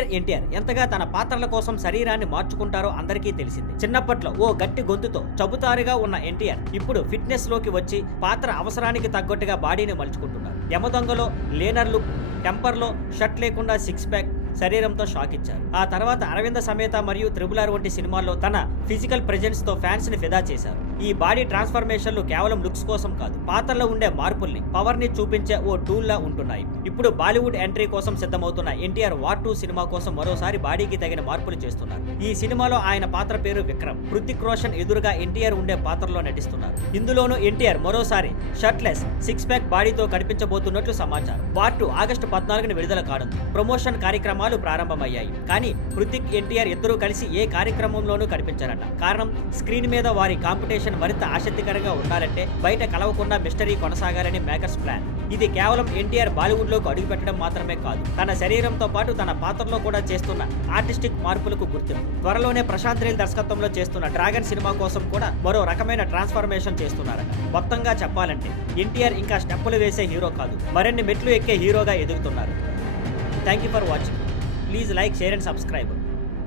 Junior NTR ఎంతగా తన పాత్రల కోసం శరీరాన్ని మార్చుకుంటారో అందరికీ తెలిసింది. చిన్నప్పట్లో ఓ గట్టి గొంతుతో చబుతారుగా ఉన్న ఎన్టీఆర్ ఇప్పుడు ఫిట్నెస్ లోకి వచ్చి పాత్ర అవసరానికి తగ్గట్టుగా బాడీని మలుచుకుంటున్నారు. యమదొంగలో లేనర్ లుక్, టెంపర్లో షర్ట్ లేకుండా సిక్స్ ప్యాక్ శరీరంతో షాక్ ఇచ్చారు. ఆ తర్వాత అరవింద సమేత మరియు త్రిబులార్ వంటి సినిమాల్లో తన ఫిజికల్ ప్రెజెన్స్ తో ఫ్యాన్స్ ని ఫిదా చేశారు. ఈ బాడీ ట్రాన్స్ఫర్మేషన్లు కేవలం లుక్స్ కోసం కాదు, పాత్రలో ఉండే మార్పుల్ని, పవర్ ని చూపించే ఓ టూల్ లా ఉంటున్నాయి. ఇప్పుడు బాలీవుడ్ ఎంట్రీ కోసం సిద్ధమవుతున్న ఎన్టీఆర్ వార్ 2 సినిమా కోసం మరోసారి బాడీకి తగిన మార్పులు చేస్తున్నారు. ఈ సినిమాలో ఆయన పాత్ర పేరు విక్రమ్. హృతిక్ రోషన్ ఎదురుగా ఎన్టీఆర్ ఉండే పాత్రలో నటిస్తున్నారు. ఇందులోనూ ఎన్టీఆర్ మరోసారి షర్ట్లెస్, సిక్స్ ప్యాక్ బాడీతో కనిపించబోతున్నట్లు సమాచారం. వార్ 2 ఆగస్టు 14న విడుదల కానుంది. ప్రమోషన్ కార్యక్రమాలు ప్రారంభమయ్యాయి. కానీ హృతిక్, ఎన్టీఆర్ ఇద్దరూ కలిసి ఏ కార్యక్రమంలోనూ కనిపించారట. కారణం, స్క్రీన్ మీద వారి కాంపిటీషన్ మరింత ఆసక్తికరంగా ఉండాలంటే బయట కలవకుండా మిస్టరీ కొనసాగాలని మేకర్స్ ప్లాన్. ఇది కేవలం ఎన్టీఆర్ బాలీవుడ్ లోకి అడుగుపెట్టడం మాత్రమే కాదు, తన శరీరంతో పాటు తన పాత్రలో కూడా చేస్తున్న ఆర్టిస్టిక్ మార్పులకు గుర్తింపు. త్వరలోనే ప్రశాంత్ నీల్ దర్శకత్వంలో చేస్తున్న డ్రాగన్ సినిమా కోసం కూడా మరో రకమైన ట్రాన్స్ఫర్మేషన్ చేస్తున్నారట. మొత్తంగా చెప్పాలంటే ఎన్టీఆర్ ఇంకా స్టెప్పులు వేసే హీరో కాదు, మరిన్ని మెట్లు ఎక్కే హీరోగా ఎదుగుతున్నారు. Thank you for watching. Please like, share and subscribe.